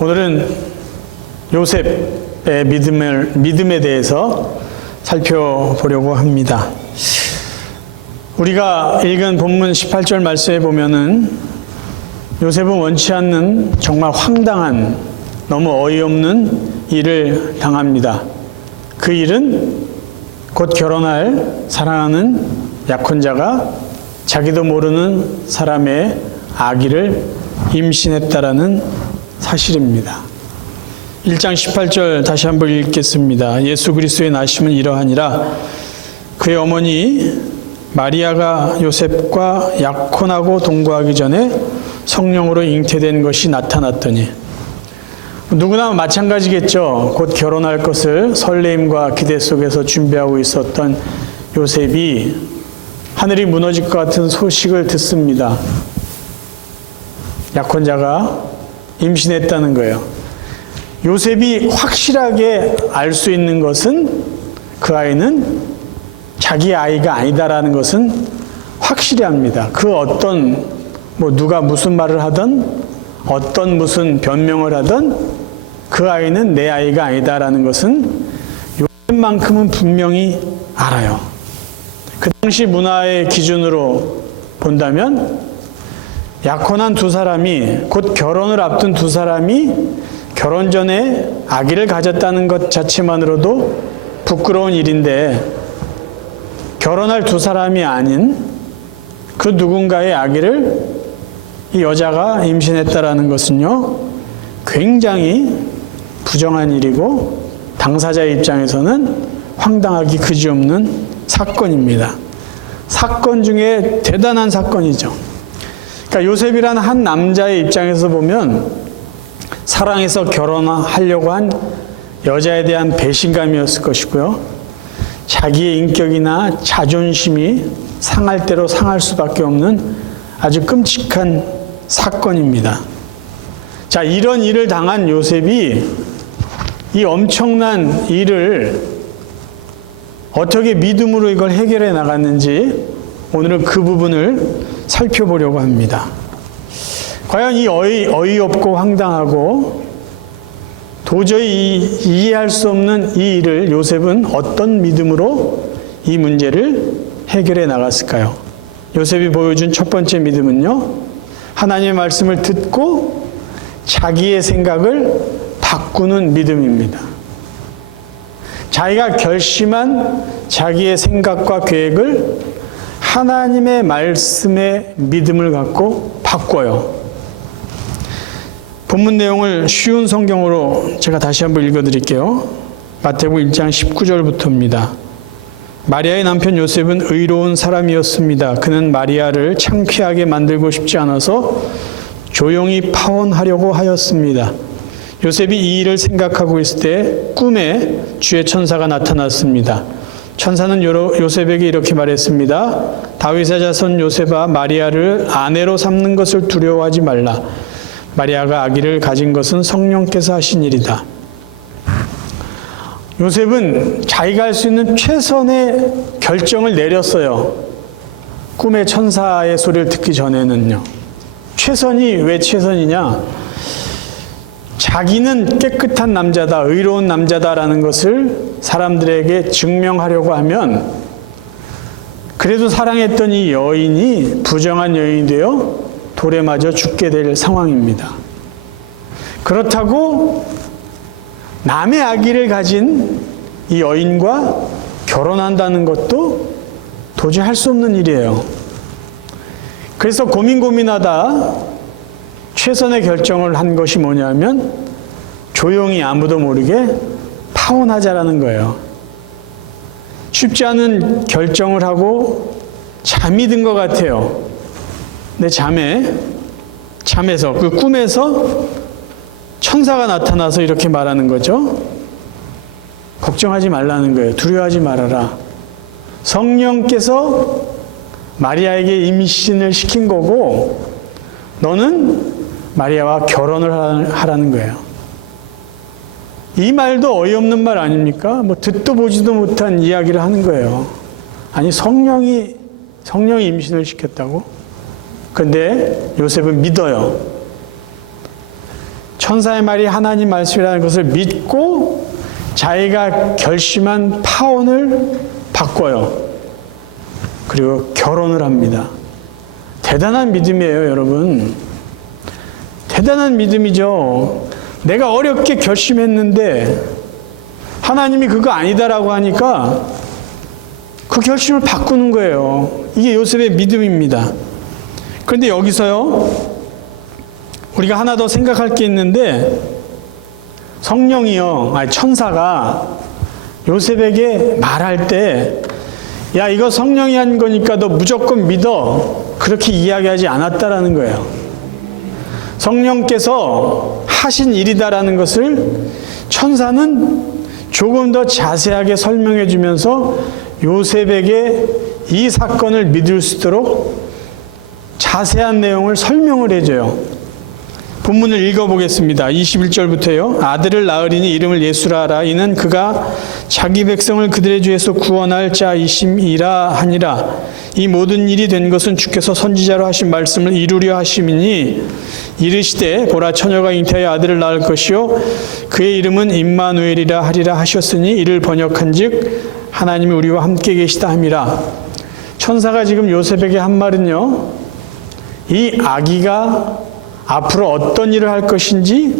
오늘은 요셉의 믿음에 대해서 살펴보려고 합니다. 우리가 읽은 본문 18절 말씀에 보면은 요셉은 원치 않는 정말 황당한, 너무 어이없는 일을 당합니다. 그 일은 곧 결혼할 사랑하는 약혼자가 자기도 모르는 사람의 아기를 임신했다라는 사실입니다. 1장 18절 다시 한번 읽겠습니다. 예수 그리스도의 나심은 이러하니라. 그의 어머니 마리아가 요셉과 약혼하고 동거하기 전에 성령으로 잉태된 것이 나타났더니, 누구나 마찬가지겠죠. 곧 결혼할 것을 설레임과 기대 속에서 준비하고 있었던 요셉이 하늘이 무너질 것 같은 소식을 듣습니다. 약혼자가 임신했다는 거예요. 요셉이 확실하게 알 수 있는 것은 그 아이는 자기 아이가 아니다라는 것은 확실히 합니다. 그 어떤 누가 무슨 말을 하든 어떤 무슨 변명을 하든 그 아이는 내 아이가 아니다라는 것은 요셉만큼은 분명히 알아요. 그 당시 문화의 기준으로 본다면 약혼한 두 사람이, 곧 결혼을 앞둔 두 사람이 결혼 전에 아기를 가졌다는 것 자체만으로도 부끄러운 일인데, 결혼할 두 사람이 아닌 그 누군가의 아기를 이 여자가 임신했다라는 것은요, 굉장히 부정한 일이고 당사자의 입장에서는 황당하기 그지없는 사건입니다. 사건 중에 대단한 사건이죠. 그러니까 요셉이라는 한 남자의 입장에서 보면 사랑해서 결혼하려고 한 여자에 대한 배신감이었을 것이고요. 자기의 인격이나 자존심이 상할 대로 상할 수밖에 없는 아주 끔찍한 사건입니다. 자, 이런 일을 당한 요셉이 이 엄청난 일을 어떻게 믿음으로 이걸 해결해 나갔는지 오늘은 그 부분을 살펴보려고 합니다. 과연 이 어이없고 황당하고 도저히 이해할 수 없는 이 일을 요셉은 어떤 믿음으로 이 문제를 해결해 나갔을까요? 요셉이 보여준 첫 번째 믿음은요, 하나님의 말씀을 듣고 자기의 생각을 바꾸는 믿음입니다. 자기가 결심한 자기의 생각과 계획을 하나님의 말씀에 믿음을 갖고 바꿔요. 본문 내용을 쉬운 성경으로 제가 다시 한번 읽어드릴게요. 마태복음 1장 19절부터입니다. 마리아의 남편 요셉은 의로운 사람이었습니다. 그는 마리아를 창피하게 만들고 싶지 않아서 조용히 파혼하려고 하였습니다. 요셉이 이 일을 생각하고 있을 때 꿈에 주의 천사가 나타났습니다. 천사는 요셉에게 이렇게 말했습니다. 다윗의 자손 요셉아, 마리아를 아내로 삼는 것을 두려워하지 말라. 마리아가 아기를 가진 것은 성령께서 하신 일이다. 요셉은 자기가 할 수 있는 최선의 결정을 내렸어요. 꿈의 천사의 소리를 듣기 전에는요. 최선이 왜 최선이냐? 자기는 깨끗한 남자다, 의로운 남자다라는 것을 사람들에게 증명하려고 하면, 그래도 사랑했던 이 여인이 부정한 여인이 되어 돌에 맞아 죽게 될 상황입니다. 그렇다고 남의 아기를 가진 이 여인과 결혼한다는 것도 도저히 할 수 없는 일이에요. 그래서 고민하다 최선의 결정을 한 것이 뭐냐면 조용히 아무도 모르게 파혼하자라는 거예요. 쉽지 않은 결정을 하고 잠이 든 것 같아요. 근데 잠에서 그 꿈에서 천사가 나타나서 이렇게 말하는 거죠. 걱정하지 말라는 거예요. 두려워하지 말아라. 성령께서 마리아에게 임신을 시킨 거고 너는 마리아와 결혼을 하라는 거예요. 이 말도 어이없는 말 아닙니까? 듣도 보지도 못한 이야기를 하는 거예요. 아니, 성령이 임신을 시켰다고? 근데 요셉은 믿어요. 천사의 말이 하나님 말씀이라는 것을 믿고 자기가 결심한 파혼을 바꿔요. 그리고 결혼을 합니다. 대단한 믿음이에요, 여러분. 대단한 믿음이죠. 내가 어렵게 결심했는데 하나님이 그거 아니다라고 하니까 그 결심을 바꾸는 거예요. 이게 요셉의 믿음입니다. 그런데 여기서요, 우리가 하나 더 생각할 게 있는데, 성령이요, 천사가 요셉에게 말할 때, 야, 이거 성령이 한 거니까 너 무조건 믿어, 그렇게 이야기하지 않았다라는 거예요. 성령께서 하신 일이다라는 것을 천사는 조금 더 자세하게 설명해 주면서 요셉에게 이 사건을 믿을 수 있도록 자세한 내용을 설명을 해줘요. 본문을 읽어보겠습니다. 21절부터요. 아들을 낳으리니 이름을 예수라 하라. 이는 그가 자기 백성을 그들의 죄에서 구원할 자이심이라 하니라. 이 모든 일이 된 것은 주께서 선지자로 하신 말씀을 이루려 하심이니, 이르시되 보라, 처녀가 잉태하여 아들을 낳을 것이요 그의 이름은 임마누엘이라 하리라 하셨으니, 이를 번역한즉 하나님이 우리와 함께 계시다 함이라. 천사가 지금 요셉에게 한 말은요, 이 아기가 앞으로 어떤 일을 할 것인지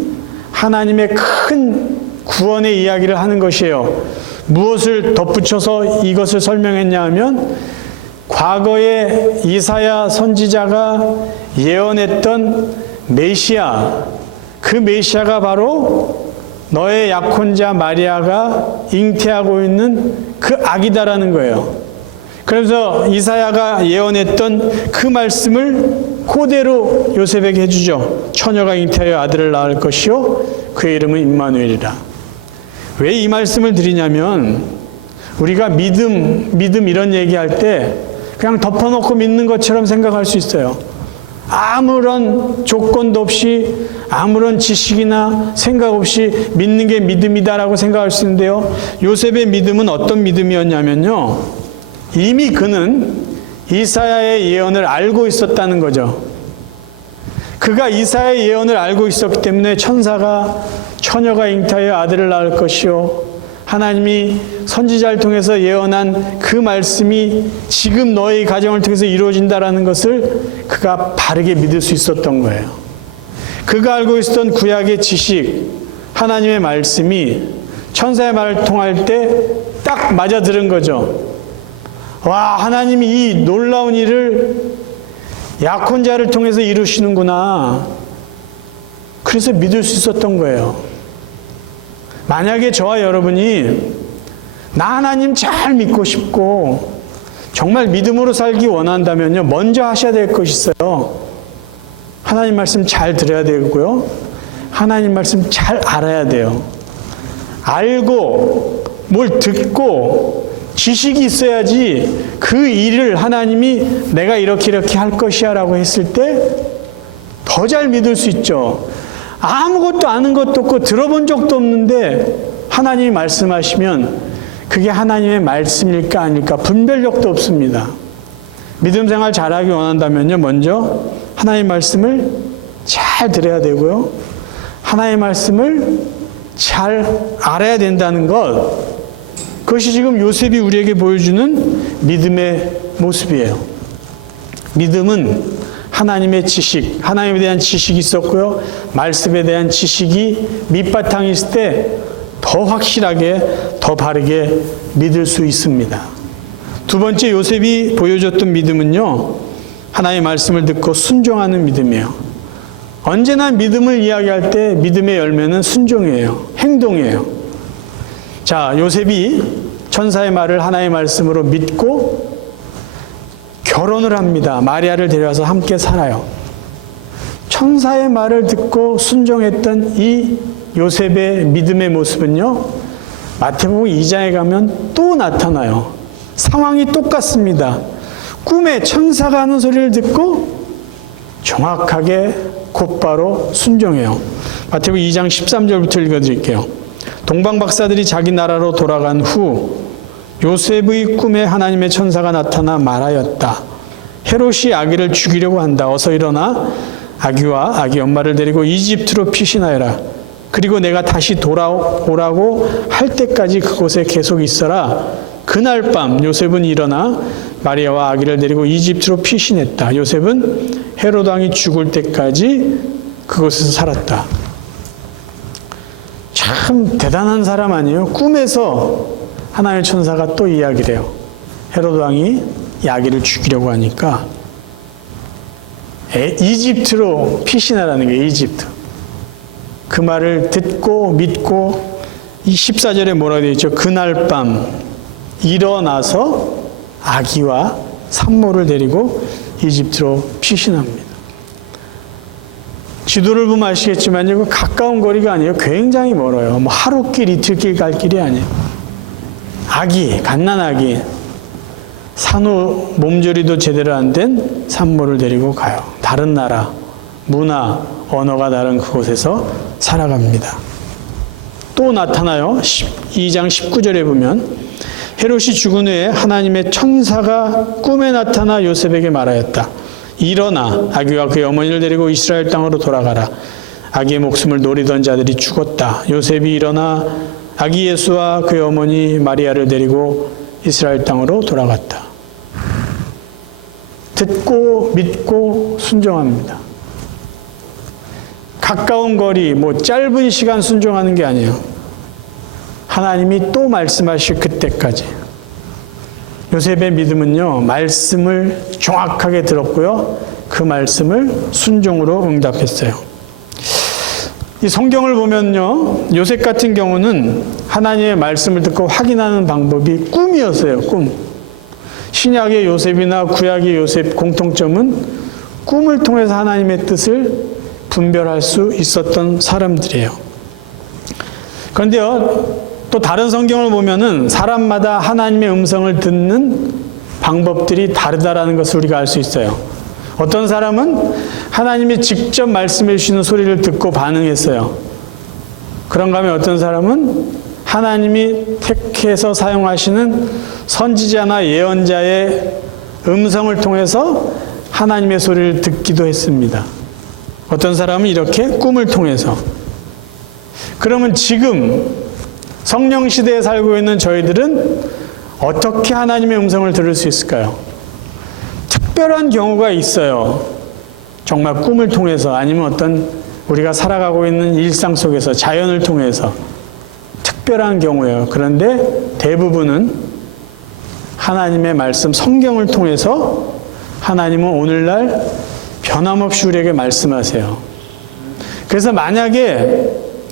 하나님의 큰 구원의 이야기를 하는 것이에요. 무엇을 덧붙여서 이것을 설명했냐 하면, 과거에 이사야 선지자가 예언했던 메시아, 그 메시아가 바로 너의 약혼자 마리아가 잉태하고 있는 그 아기다라는 거예요. 그래서 이사야가 예언했던 그 말씀을 그대로 요셉에게 해주죠. 처녀가 잉태하여 아들을 낳을 것이요 그의 이름은 임마누엘이라. 왜 이 말씀을 드리냐면, 우리가 믿음 이런 얘기할 때 그냥 덮어놓고 믿는 것처럼 생각할 수 있어요. 아무런 조건도 없이, 아무런 지식이나 생각 없이 믿는 게 믿음이다라고 생각할 수 있는데요, 요셉의 믿음은 어떤 믿음이었냐면요, 이미 그는 이사야의 예언을 알고 있었다는 거죠. 그가 이사야의 예언을 알고 있었기 때문에 천사가 처녀가 잉태하여 아들을 낳을 것이요, 하나님이 선지자를 통해서 예언한 그 말씀이 지금 너의 가정을 통해서 이루어진다라는 것을 그가 바르게 믿을 수 있었던 거예요. 그가 알고 있었던 구약의 지식, 하나님의 말씀이 천사의 말을 통할 때 딱 맞아 들은 거죠. 와, 하나님이 이 놀라운 일을 약혼자를 통해서 이루시는구나. 그래서 믿을 수 있었던 거예요. 만약에 저와 여러분이 나 하나님 잘 믿고 싶고 정말 믿음으로 살기 원한다면요, 먼저 하셔야 될 것이 있어요. 하나님 말씀 잘 들어야 되고요, 하나님 말씀 잘 알아야 돼요. 알고 뭘 듣고 지식이 있어야지 그 일을 하나님이 내가 이렇게 할 것이야 라고 했을 때 더 잘 믿을 수 있죠. 아무것도 아는 것도 없고 들어본 적도 없는데 하나님이 말씀하시면 그게 하나님의 말씀일까 아닐까 분별력도 없습니다. 믿음 생활 잘하기 원한다면요, 먼저 하나님의 말씀을 잘 들어야 되고요, 하나님의 말씀을 잘 알아야 된다는 것, 그것이 지금 요셉이 우리에게 보여주는 믿음의 모습이에요. 믿음은 하나님의 지식, 하나님에 대한 지식이 있었고요, 말씀에 대한 지식이 밑바탕이 있을 때 더 확실하게, 더 바르게 믿을 수 있습니다. 두 번째 요셉이 보여줬던 믿음은요, 하나님의 말씀을 듣고 순종하는 믿음이에요. 언제나 믿음을 이야기할 때 믿음의 열매는 순종이에요. 행동이에요. 자, 요셉이 천사의 말을 하나의 말씀으로 믿고 결혼을 합니다. 마리아를 데려와서 함께 살아요. 천사의 말을 듣고 순종했던 이 요셉의 믿음의 모습은요, 마태복음 2장에 가면 또 나타나요. 상황이 똑같습니다. 꿈에 천사가 하는 소리를 듣고 정확하게 곧바로 순종해요. 마태복음 2장 13절부터 읽어드릴게요. 동방박사들이 자기 나라로 돌아간 후 요셉의 꿈에 하나님의 천사가 나타나 말하였다. 헤롯이 아기를 죽이려고 한다. 어서 일어나 아기와 아기 엄마를 데리고 이집트로 피신하여라. 그리고 내가 다시 돌아오라고 할 때까지 그곳에 계속 있어라. 그날 밤 요셉은 일어나 마리아와 아기를 데리고 이집트로 피신했다. 요셉은 헤로드 왕이 죽을 때까지 그곳에서 살았다. 참 대단한 사람 아니에요? 꿈에서 하나님의 천사가 또 이야기를 해요. 헤로드 왕이 이 아기를 죽이려고 하니까 이집트로 피신하라는 게 이집트. 그 말을 듣고 믿고 이 14절에 뭐라고 되어 있죠? 그날 밤 일어나서 아기와 산모를 데리고 이집트로 피신합니다. 지도를 보면 아시겠지만요, 가까운 거리가 아니에요. 굉장히 멀어요. 뭐 하루길, 이틀길 갈 길이 아니에요. 아기, 갓난아기, 산후 몸조리도 제대로 안 된 산모를 데리고 가요. 다른 나라, 문화, 언어가 다른 그곳에서 살아갑니다. 또 나타나요. 2장 19절에 보면 헤롯이 죽은 후에 하나님의 천사가 꿈에 나타나 요셉에게 말하였다. 일어나 아기와 그의 어머니를 데리고 이스라엘 땅으로 돌아가라. 아기의 목숨을 노리던 자들이 죽었다. 요셉이 일어나 아기 예수와 그의 어머니 마리아를 데리고 이스라엘 땅으로 돌아갔다. 듣고 믿고 순종합니다. 가까운 거리, 짧은 시간 순종하는 게 아니에요. 하나님이 또 말씀하실 그때까지. 요셉의 믿음은요, 말씀을 정확하게 들었고요, 그 말씀을 순종으로 응답했어요. 이 성경을 보면요, 요셉 같은 경우는 하나님의 말씀을 듣고 확인하는 방법이 꿈이었어요, 꿈. 신약의 요셉이나 구약의 요셉 공통점은 꿈을 통해서 하나님의 뜻을 분별할 수 있었던 사람들이에요. 그런데요, 또 다른 성경을 보면은 사람마다 하나님의 음성을 듣는 방법들이 다르다라는 것을 우리가 알 수 있어요. 어떤 사람은 하나님이 직접 말씀해 주시는 소리를 듣고 반응했어요. 그런가 하면 어떤 사람은 하나님이 택해서 사용하시는 선지자나 예언자의 음성을 통해서 하나님의 소리를 듣기도 했습니다. 어떤 사람은 이렇게 꿈을 통해서. 그러면 지금 성령 시대에 살고 있는 저희들은 어떻게 하나님의 음성을 들을 수 있을까요? 특별한 경우가 있어요. 정말 꿈을 통해서, 아니면 어떤 우리가 살아가고 있는 일상 속에서, 자연을 통해서 특별한 경우예요. 그런데 대부분은 하나님의 말씀, 성경을 통해서 하나님은 오늘날 변함없이 우리에게 말씀하세요. 그래서 만약에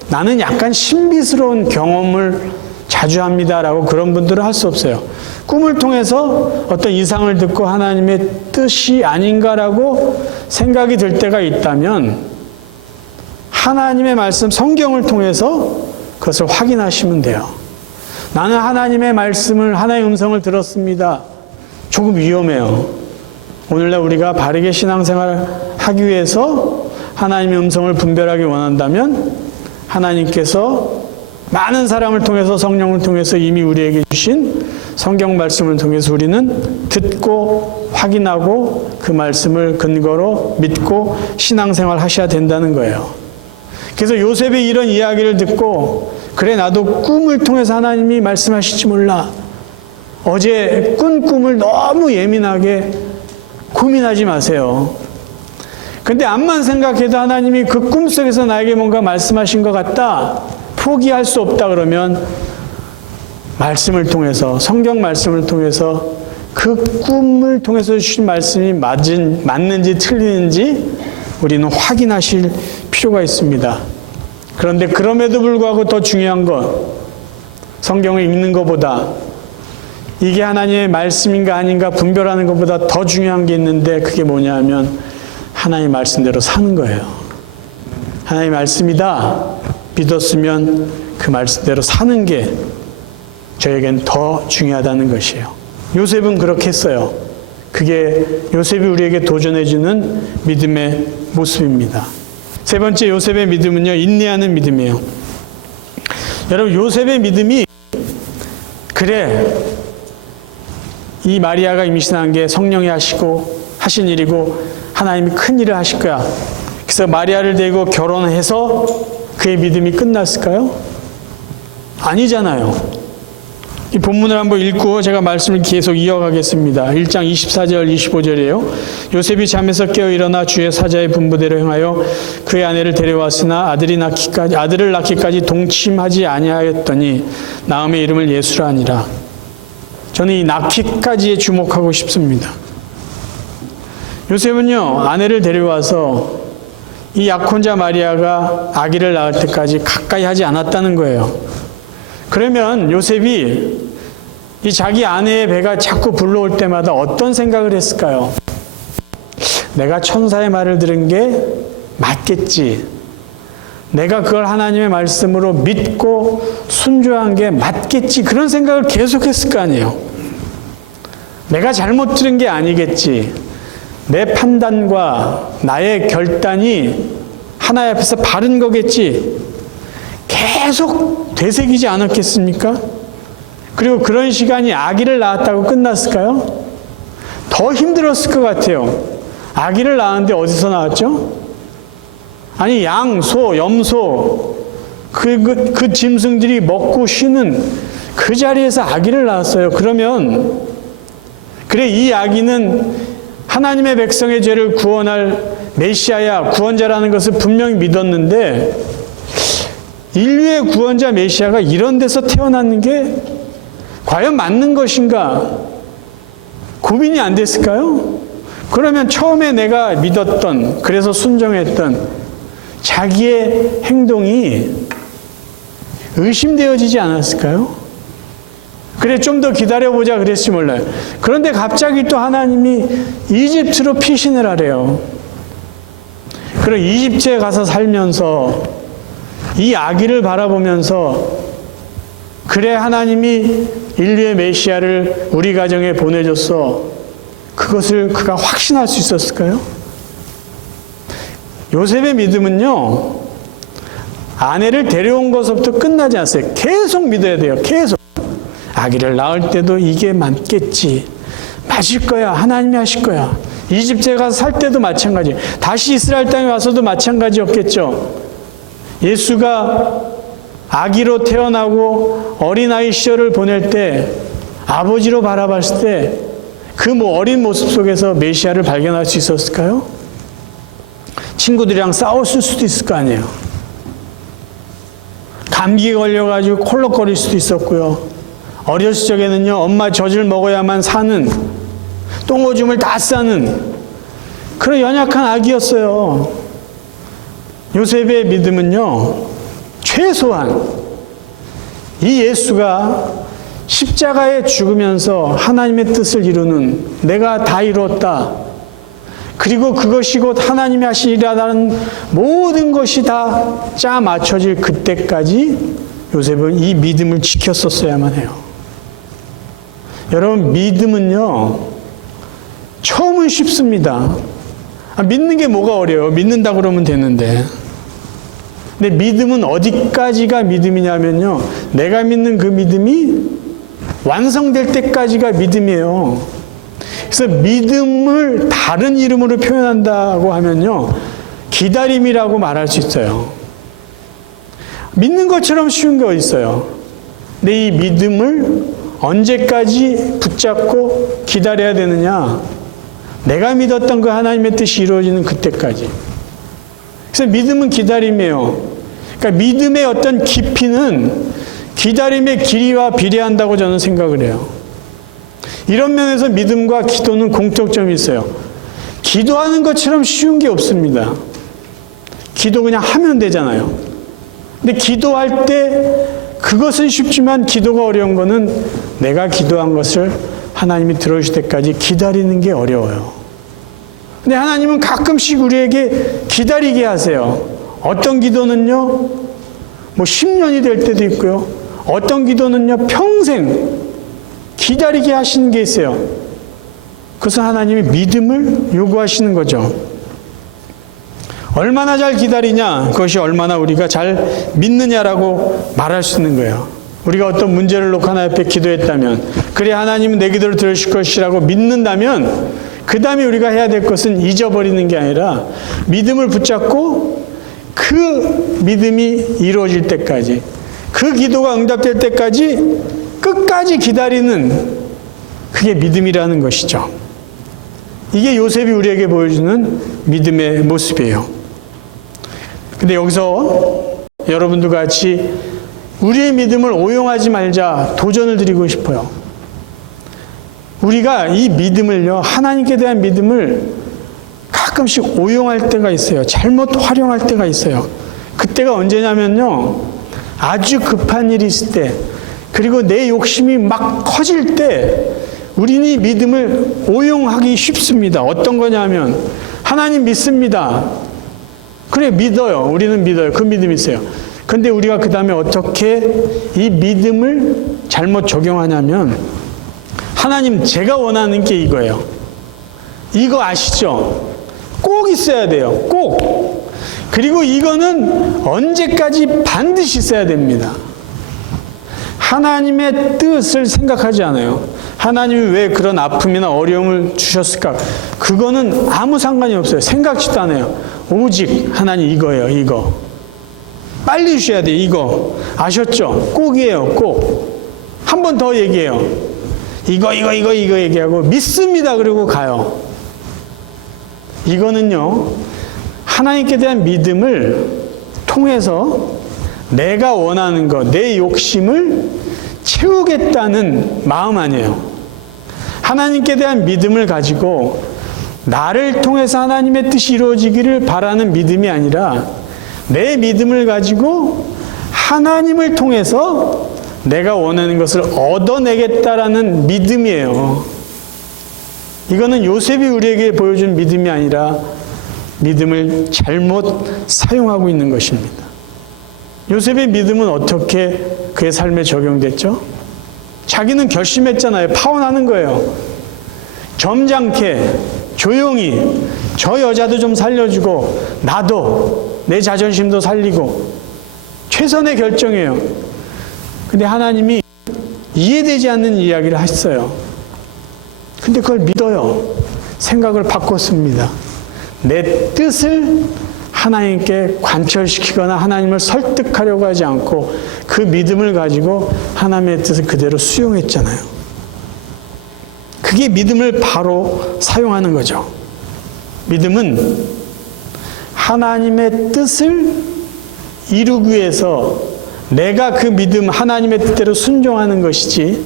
나는 약간 신비스러운 경험을 자주 합니다라고 그런 분들은 할 수 없어요. 꿈을 통해서 어떤 이상을 듣고 하나님의 뜻이 아닌가라고 생각이 들 때가 있다면 하나님의 말씀, 성경을 통해서 그것을 확인하시면 돼요. 나는 하나님의 말씀을, 하나님의 음성을 들었습니다. 조금 위험해요. 오늘날 우리가 바르게 신앙생활을 하기 위해서 하나님의 음성을 분별하기 원한다면 하나님께서 많은 사람을 통해서, 성령을 통해서 이미 우리에게 주신 성경 말씀을 통해서 우리는 듣고 확인하고 그 말씀을 근거로 믿고 신앙생활 하셔야 된다는 거예요. 그래서 요셉의 이런 이야기를 듣고, 그래 나도 꿈을 통해서 하나님이 말씀하실지 몰라. 어제 꾼 꿈을 너무 예민하게 고민하지 마세요. 근데 암만 생각해도 하나님이 그 꿈속에서 나에게 뭔가 말씀하신 것 같다, 포기할 수 없다 그러면 말씀을 통해서, 성경 말씀을 통해서 그 꿈을 통해서 주신 말씀이 맞는지 틀리는지 우리는 확인하실 필요가 있습니다. 그런데 그럼에도 불구하고 더 중요한 건 성경을 읽는 것보다, 이게 하나님의 말씀인가 아닌가 분별하는 것보다 더 중요한 게 있는데, 그게 뭐냐 하면 하나님의 말씀대로 사는 거예요. 하나님의 말씀이다 믿었으면 그 말씀대로 사는 게 저에겐 더 중요하다는 것이에요. 요셉은 그렇게 했어요. 그게 요셉이 우리에게 도전해주는 믿음의 모습입니다. 세 번째 요셉의 믿음은요, 인내하는 믿음이에요. 여러분, 요셉의 믿음이, 그래 이 마리아가 임신한 게 성령이 하신 일이고 하나님이 큰 일을 하실 거야, 그래서 마리아를 데리고 결혼해서 그의 믿음이 끝났을까요? 아니잖아요. 이 본문을 한번 읽고 제가 말씀을 계속 이어가겠습니다. 1장 24절 25절이에요. 요셉이 잠에서 깨어 일어나 주의 사자의 분부대로 행하여 그의 아내를 데려왔으나 아들을 낳기까지 동침하지 아니하였더니 나음의 이름을 예수라 하니라. 저는 이 낳기까지에 주목하고 싶습니다. 요셉은요, 아내를 데려와서 이 약혼자 마리아가 아기를 낳을 때까지 가까이 하지 않았다는 거예요. 그러면 요셉이 이 자기 아내의 배가 자꾸 불러올 때마다 어떤 생각을 했을까요? 내가 천사의 말을 들은 게 맞겠지. 내가 그걸 하나님의 말씀으로 믿고 순종한 게 맞겠지. 그런 생각을 계속했을 거 아니에요. 내가 잘못 들은 게 아니겠지. 내 판단과 나의 결단이 하나님 앞에서 바른 거겠지. 계속 되새기지 않았겠습니까? 그리고 그런 시간이 아기를 낳았다고 끝났을까요? 더 힘들었을 것 같아요. 아기를 낳았는데 어디서 낳았죠? 아니, 양, 소, 염소, 그 짐승들이 먹고 쉬는 그 자리에서 아기를 낳았어요. 그러면, 그래, 이 아기는 하나님의 백성의 죄를 구원할 메시아야, 구원자라는 것을 분명히 믿었는데, 인류의 구원자 메시아가 이런 데서 태어나는 게 과연 맞는 것인가? 고민이 안 됐을까요? 그러면 처음에 내가 믿었던, 그래서 순종했던 자기의 행동이 의심되어지지 않았을까요? 그래, 좀 더 기다려보자 그랬지 몰라요. 그런데 갑자기 또 하나님이 이집트로 피신을 하래요. 그럼 이집트에 가서 살면서 이 아기를 바라보면서 그래, 하나님이 인류의 메시아를 우리 가정에 보내줬어. 그것을 그가 확신할 수 있었을까요? 요셉의 믿음은요, 아내를 데려온 것부터 끝나지 않았어요. 계속 믿어야 돼요. 계속. 아기를 낳을 때도 이게 맞겠지. 맞을 거야. 하나님이 하실 거야. 이집트에 가서 살 때도 마찬가지. 다시 이스라엘 땅에 와서도 마찬가지였겠죠. 예수가 아기로 태어나고 어린아이 시절을 보낼 때, 아버지로 바라봤을 때 그 어린 모습 속에서 메시아를 발견할 수 있었을까요? 친구들이랑 싸웠을 수도 있을 거 아니에요. 감기에 걸려가지고 콜록거릴 수도 있었고요. 어렸을 적에는요, 엄마 젖을 먹어야만 사는, 똥오줌을 다 싸는 그런 연약한 아기였어요. 요셉의 믿음은요, 최소한 이 예수가 십자가에 죽으면서 하나님의 뜻을 이루는, 내가 다 이뤘다. 그리고 그것이 곧 하나님이 하시리라는 모든 것이 다 짜 맞춰질 그때까지 요셉은 이 믿음을 지켰었어야만 해요. 여러분, 믿음은요, 처음은 쉽습니다. 믿는 게 뭐가 어려워요? 믿는다 그러면 되는데. 근데 믿음은 어디까지가 믿음이냐면요, 내가 믿는 그 믿음이 완성될 때까지가 믿음이에요. 그래서 믿음을 다른 이름으로 표현한다고 하면요, 기다림이라고 말할 수 있어요. 믿는 것처럼 쉬운 게 어디 있어요? 근데 이 믿음을 언제까지 붙잡고 기다려야 되느냐? 내가 믿었던 그 하나님의 뜻이 이루어지는 그때까지. 그래서 믿음은 기다림이에요. 그러니까 믿음의 어떤 깊이는 기다림의 길이와 비례한다고 저는 생각을 해요. 이런 면에서 믿음과 기도는 공통점이 있어요. 기도하는 것처럼 쉬운 게 없습니다. 기도 그냥 하면 되잖아요. 근데 기도할 때 그것은 쉽지만 기도가 어려운 거는 내가 기도한 것을 하나님이 들어주실 때까지 기다리는 게 어려워요. 근데 하나님은 가끔씩 우리에게 기다리게 하세요. 어떤 기도는요, 10년이 될 때도 있고요. 어떤 기도는요, 평생 기다리게 하시는 게 있어요. 그것은 하나님이 믿음을 요구하시는 거죠. 얼마나 잘 기다리냐, 그것이 얼마나 우리가 잘 믿느냐라고 말할 수 있는 거예요. 우리가 어떤 문제를 놓고 하나님 앞에 기도했다면, 그래 하나님은 내 기도를 들으실 것이라고 믿는다면 그 다음에 우리가 해야 될 것은 잊어버리는 게 아니라 믿음을 붙잡고 그 믿음이 이루어질 때까지, 그 기도가 응답될 때까지 끝까지 기다리는, 그게 믿음이라는 것이죠. 이게 요셉이 우리에게 보여주는 믿음의 모습이에요. 근데 여기서 여러분들과 같이 우리의 믿음을 오용하지 말자 도전을 드리고 싶어요. 우리가 이 믿음을요, 하나님께 대한 믿음을 가끔씩 오용할 때가 있어요. 잘못 활용할 때가 있어요. 그때가 언제냐면요, 아주 급한 일이 있을 때, 그리고 내 욕심이 막 커질 때 우리는 이 믿음을 오용하기 쉽습니다. 어떤 거냐면, 하나님 믿습니다. 그래, 믿어요. 우리는 믿어요. 그 믿음이 있어요. 근데 우리가 그 다음에 어떻게 이 믿음을 잘못 적용하냐면, 하나님, 제가 원하는 게 이거예요. 이거 아시죠? 꼭 있어야 돼요. 꼭. 그리고 이거는 언제까지 반드시 있어야 됩니다. 하나님의 뜻을 생각하지 않아요. 하나님이 왜 그런 아픔이나 어려움을 주셨을까? 그거는 아무 상관이 없어요. 생각지도 않아요. 오직 하나님 이거예요. 이거. 빨리 주셔야 돼요. 이거. 아셨죠? 꼭이에요. 꼭. 한 번 더 얘기해요. 이거 얘기하고 믿습니다. 그리고 가요. 이거는요, 하나님께 대한 믿음을 통해서 내가 원하는 것, 내 욕심을 채우겠다는 마음 아니에요. 하나님께 대한 믿음을 가지고 나를 통해서 하나님의 뜻이 이루어지기를 바라는 믿음이 아니라, 내 믿음을 가지고 하나님을 통해서 내가 원하는 것을 얻어내겠다라는 믿음이에요. 이거는 요셉이 우리에게 보여준 믿음이 아니라 믿음을 잘못 사용하고 있는 것입니다. 요셉의 믿음은 어떻게 그의 삶에 적용됐죠? 자기는 결심했잖아요. 파혼하는 거예요. 점잖게, 조용히, 저 여자도 좀 살려주고 나도 내 자존심도 살리고, 최선의 결정이에요. 근데 하나님이 이해되지 않는 이야기를 했어요. 근데 그걸 믿어요. 생각을 바꿨습니다. 내 뜻을 하나님께 관철시키거나 하나님을 설득하려고 하지 않고 그 믿음을 가지고 하나님의 뜻을 그대로 수용했잖아요. 그게 믿음을 바로 사용하는 거죠. 믿음은 하나님의 뜻을 이루기 위해서 내가 그 믿음, 하나님의 뜻대로 순종하는 것이지,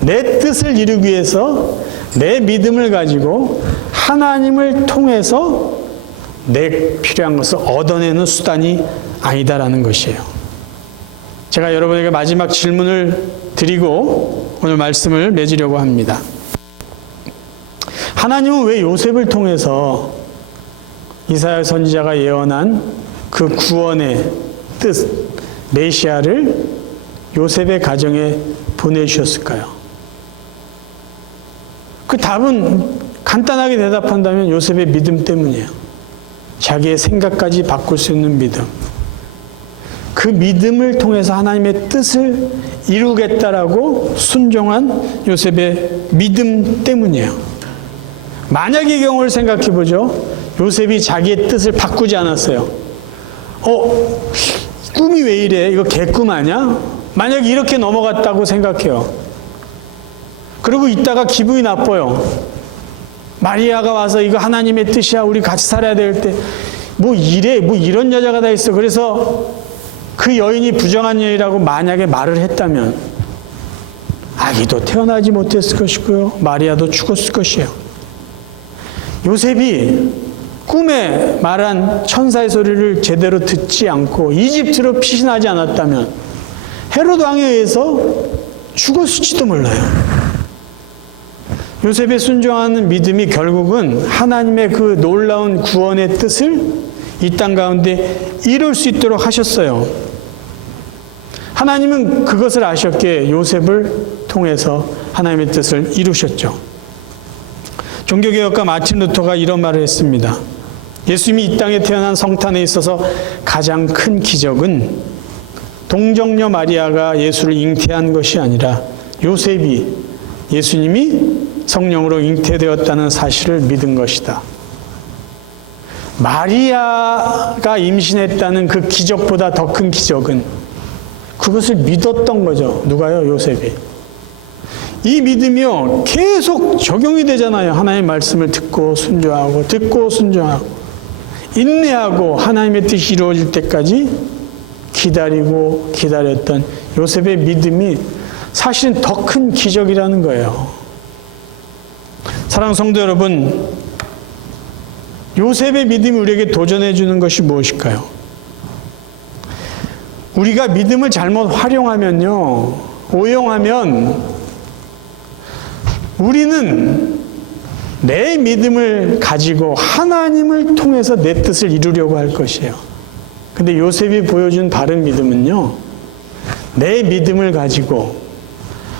내 뜻을 이루기 위해서 내 믿음을 가지고 하나님을 통해서 내 필요한 것을 얻어내는 수단이 아니다라는 것이에요. 제가 여러분에게 마지막 질문을 드리고 오늘 말씀을 맺으려고 합니다. 하나님은 왜 요셉을 통해서 이사야 선지자가 예언한 그 구원의 뜻, 메시아를 요셉의 가정에 보내주셨을까요? 그 답은 간단하게 대답한다면 요셉의 믿음 때문이에요. 자기의 생각까지 바꿀 수 있는 믿음. 그 믿음을 통해서 하나님의 뜻을 이루겠다라고 순종한 요셉의 믿음 때문이에요. 만약의 경우를 생각해 보죠. 요셉이 자기의 뜻을 바꾸지 않았어요. 꿈이 왜 이래? 이거 개꿈 아니야? 만약에 이렇게 넘어갔다고 생각해요. 그리고 이따가 기분이 나빠요. 마리아가 와서 이거 하나님의 뜻이야, 우리 같이 살아야 될 때 뭐 이래, 뭐 이런 여자가 다 있어. 그래서 그 여인이 부정한 여인이라고 만약에 말을 했다면 아기도 태어나지 못했을 것이고요, 마리아도 죽었을 것이에요. 요셉이 꿈에 말한 천사의 소리를 제대로 듣지 않고 이집트로 피신하지 않았다면 헤롯 왕에 의해서 죽었을지도 몰라요. 요셉의 순종하는 믿음이 결국은 하나님의 그 놀라운 구원의 뜻을 이 땅 가운데 이룰 수 있도록 하셨어요. 하나님은 그것을 아셨기에 요셉을 통해서 하나님의 뜻을 이루셨죠. 종교개혁가 마틴 루터가 이런 말을 했습니다. 예수님이 이 땅에 태어난 성탄에 있어서 가장 큰 기적은 동정녀 마리아가 예수를 잉태한 것이 아니라 요셉이 예수님이 성령으로 잉태되었다는 사실을 믿은 것이다. 마리아가 임신했다는 그 기적보다 더 큰 기적은 그것을 믿었던 거죠. 누가요? 요셉이. 이 믿음이요, 계속 적용이 되잖아요. 하나님의 말씀을 듣고 순종하고, 인내하고 하나님의 뜻이 이루어질 때까지 기다리고 기다렸던 요셉의 믿음이 사실은 더 큰 기적이라는 거예요. 사랑하는 성도 여러분, 요셉의 믿음이 우리에게 도전해 주는 것이 무엇일까요? 우리가 믿음을 잘못 활용하면요, 오용하면 우리는 내 믿음을 가지고 하나님을 통해서 내 뜻을 이루려고 할 것이에요. 근데 요셉이 보여준 바른 믿음은요, 내 믿음을 가지고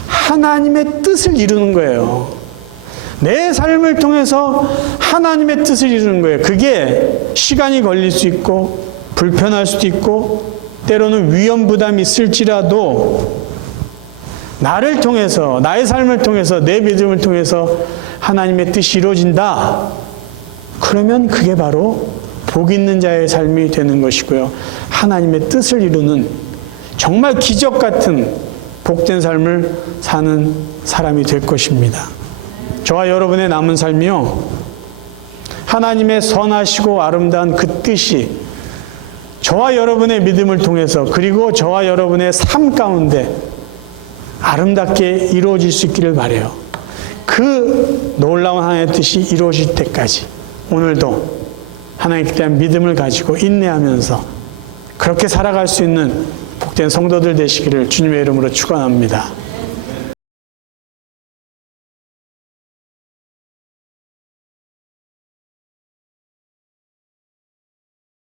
하나님의 뜻을 이루는 거예요. 내 삶을 통해서 하나님의 뜻을 이루는 거예요. 그게 시간이 걸릴 수 있고 불편할 수도 있고 때로는 위험 부담이 있을지라도 나를 통해서, 나의 삶을 통해서, 내 믿음을 통해서 하나님의 뜻이 이루어진다. 그러면 그게 바로 복 있는 자의 삶이 되는 것이고요. 하나님의 뜻을 이루는 정말 기적 같은 복된 삶을 사는 사람이 될 것입니다. 저와 여러분의 남은 삶이요, 하나님의 선하시고 아름다운 그 뜻이 저와 여러분의 믿음을 통해서, 그리고 저와 여러분의 삶 가운데 아름답게 이루어질 수 있기를 바라요. 그 놀라운 하나님의 뜻이 이루어질 때까지 오늘도 하나님께 대한 믿음을 가지고 인내하면서 그렇게 살아갈 수 있는 복된 성도들 되시기를 주님의 이름으로 축원합니다.